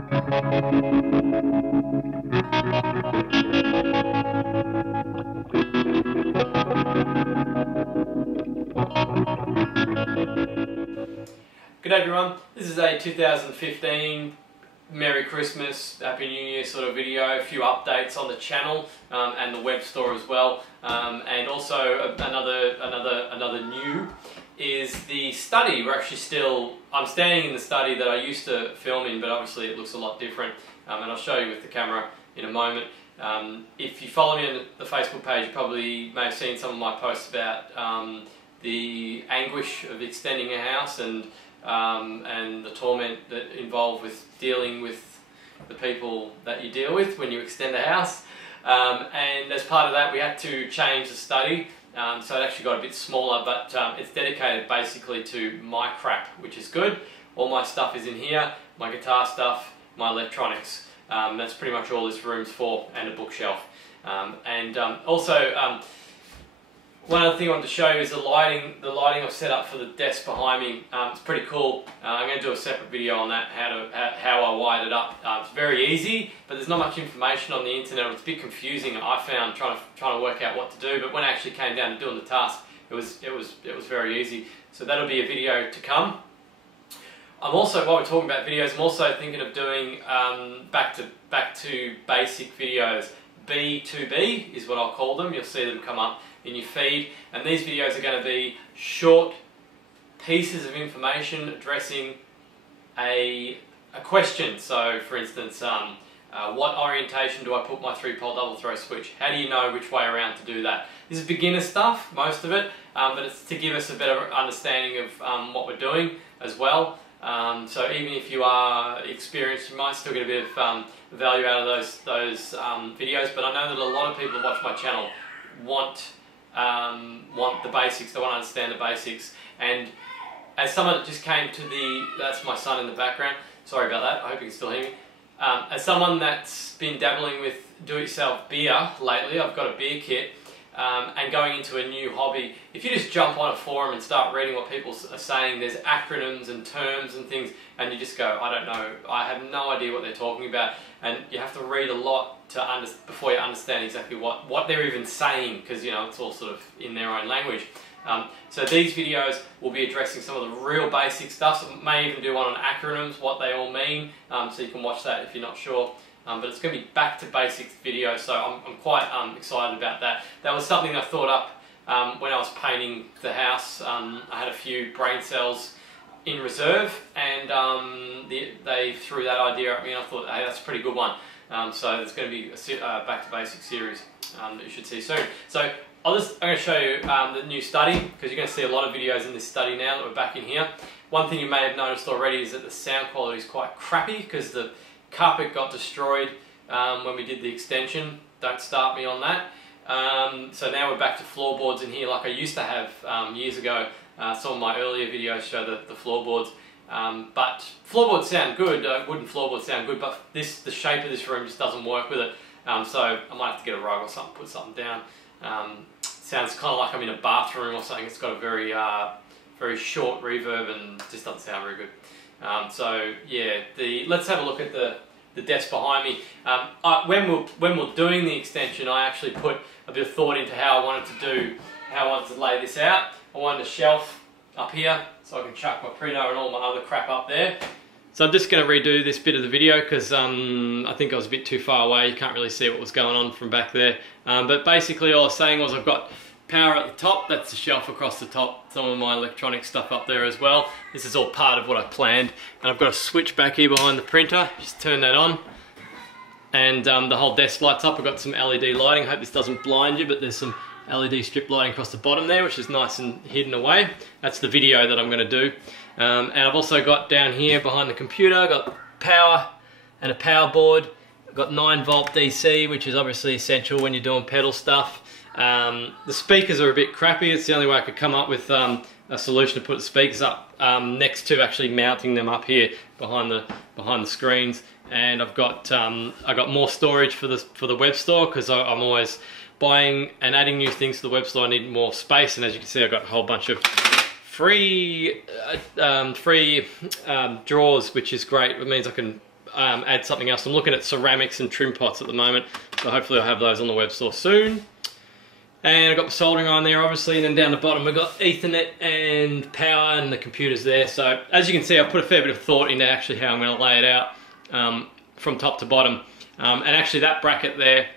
Good day everyone, this is a 2015 Merry Christmas, Happy New Year sort of video, a few updates on the channel and the web store as well, and also another new is the study. I'm standing in the study that I used to film in, but obviously it looks a lot different, and I'll show you with the camera in a moment. If you follow me on the Facebook page, you probably may have seen some of my posts about the anguish of extending a house and the torment that involved with dealing with the people that you deal with when you extend a house. And as part of that, we had to change the study, so it actually got a bit smaller, but it's dedicated basically to my crap, which is good. All my stuff is in here, my guitar stuff, my electronics. That's pretty much all this room's for, and a bookshelf. Also, one other thing I wanted to show you is the lighting I've set up for the desk behind me. It's pretty cool. I'm going to do a separate video on that, how I wired it up. It's very easy, but there's not much information on the internet. It's a bit confusing, I found, trying to work out what to do. But when I actually came down to doing the task, it was very easy. So that'll be a video to come. I'm also, while we're talking about videos, I'm also thinking of doing back to basic videos. B2B is what I'll call them. You'll see them come up in your feed, and these videos are going to be short pieces of information addressing a question. So for instance, what orientation do I put my 3-pole double throw switch? How do you know which way around to do that? This is beginner stuff, most of it, but it's to give us a better understanding of what we're doing as well. So even if you are experienced, you might still get a bit of value out of those videos. But I know that a lot of people who watch my channel want the basics. They want to understand the basics. And as someone that just came to that's my son in the background. Sorry about that. I hope you can still hear me. As someone that's been dabbling with do-it-yourself beer lately, I've got a beer kit. And going into a new hobby, if you just jump on a forum and start reading what people are saying, there's acronyms and terms and things, and you just go, I don't know, I have no idea what they're talking about, and you have to read a lot before you understand exactly what they're even saying, because you know it's all sort of in their own language. So these videos will be addressing some of the real basic stuff. So may even do one on acronyms, what they all mean, so you can watch that if you're not sure. But it's going to be back to basics video, so I'm quite excited about that. That was something I thought up when I was painting the house. I had a few brain cells in reserve, and they threw that idea at me, and I thought, hey, that's a pretty good one. So there's going to be a back to basics series that you should see soon. So I'm going to show you the new study, because you're going to see a lot of videos in this study now that we're back in here. One thing you may have noticed already is that the sound quality is quite crappy, because the carpet got destroyed when we did the extension. Don't start me on that. So now we're back to floorboards in here like I used to have years ago. Some of my earlier videos show the floorboards. But floorboards sound good, wooden floorboards sound good, but the shape of this room just doesn't work with it. So I might have to get a rug or something, put something down. Sounds kind of like I'm in a bathroom or something. It's got a very short reverb and just doesn't sound very good. So yeah, let's have a look at the desk behind me. When we're doing the extension, I actually put a bit of thought into how I wanted to lay this out. I wanted a shelf up here so I can chuck my printer and all my other crap up there. So I'm just going to redo this bit of the video because I think I was a bit too far away. You can't really see what was going on from back there. But basically all I was saying was I've got power at the top, that's the shelf across the top, some of my electronic stuff up there as well. This is all part of what I planned. And I've got a switch back here behind the printer, just turn that on. And the whole desk lights up. I've got some LED lighting, I hope this doesn't blind you, but there's some LED strip lighting across the bottom there, which is nice and hidden away. That's the video that I'm going to do. And I've also got down here behind the computer, I've got power and a power board. I've got 9-volt DC, which is obviously essential when you're doing pedal stuff. The speakers are a bit crappy. It's the only way I could come up with a solution to put the speakers up next to actually mounting them up here behind the screens. And I've got more storage for the web store, because I'm always buying and adding new things to the web store. I need more space, and as you can see, I've got a whole bunch of free drawers, which is great. It means I can add something else. I'm looking at ceramics and trim pots at the moment, so hopefully I'll have those on the web store soon. And I've got the soldering iron there, obviously, and then down the bottom we've got Ethernet and power and the computers there. So as you can see, I've put a fair bit of thought into actually how I'm going to lay it out from top to bottom. And actually that bracket there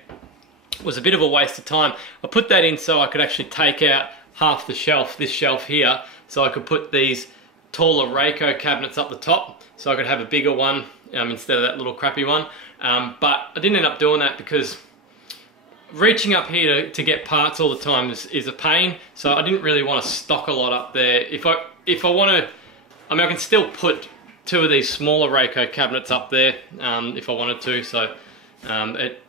was a bit of a waste of time. I put that in so I could actually take out half the shelf, this shelf here, so I could put these taller Rayco cabinets up the top, so I could have a bigger one instead of that little crappy one. But I didn't end up doing that because reaching up here to get parts all the time is a pain, so I didn't really want to stock a lot up there. If I want to, I mean, I can still put 2 of these smaller Rayco cabinets up there if I wanted to, so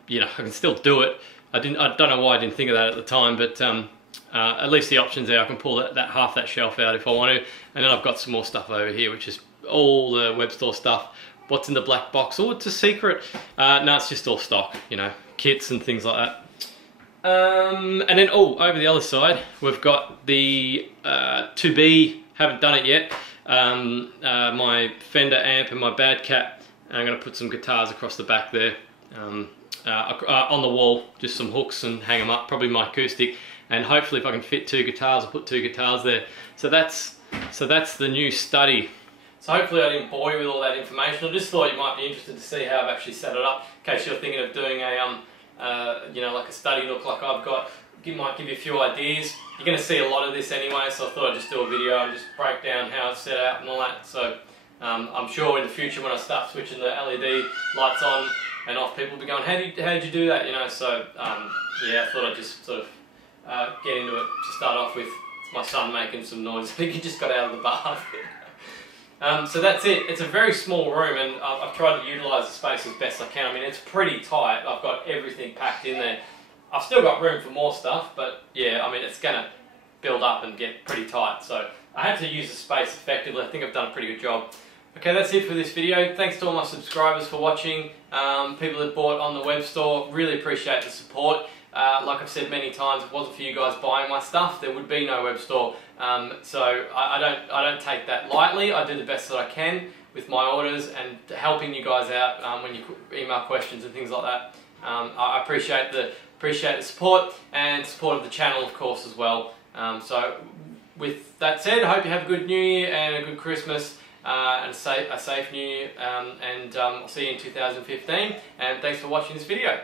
you know, I can still do it. I don't know why I didn't think of that at the time, but at least the option's there. I can pull that half that shelf out if I want to, and then I've got some more stuff over here, which is all the web store stuff. What's in the black box? Oh, it's a secret. No, it's just all stock, you know, kits and things like that. And then, over the other side, we've got the 2B, haven't done it yet, my Fender amp and my Bad Cat. I'm going to put some guitars across the back there, on the wall, just some hooks and hang them up, probably my acoustic, and hopefully if I can fit 2 guitars, I'll put 2 guitars there. So that's the new study. So hopefully I didn't bore you with all that information. I just thought you might be interested to see how I've actually set it up, in case you're thinking of doing a you know, like a study look like I've got. It might give you a few ideas. You're going to see a lot of this anyway, so I thought I'd just do a video and just break down how it's set out and all that. So I'm sure in the future when I start switching the LED lights on and off, people will be going, how did you do that? You know, so yeah, I thought I'd just sort of get into it to start off with. It's my son making some noise. I think he just got out of the bath. So that's it. It's a very small room, and I've tried to utilise the space as best I can. I mean, it's pretty tight. I've got everything packed in there. I've still got room for more stuff, but yeah, I mean, it's going to build up and get pretty tight. So I had to use the space effectively. I think I've done a pretty good job. Okay, that's it for this video. Thanks to all my subscribers for watching. People that bought on the web store, really appreciate the support. Like I've said many times, if it wasn't for you guys buying my stuff, there would be no web store. So I don't take that lightly. I do the best that I can with my orders and helping you guys out when you email questions and things like that. I appreciate the support and support of the channel, of course, as well. So with that said, I hope you have a good New Year and a good Christmas and a safe New Year. And I'll see you in 2015. And thanks for watching this video.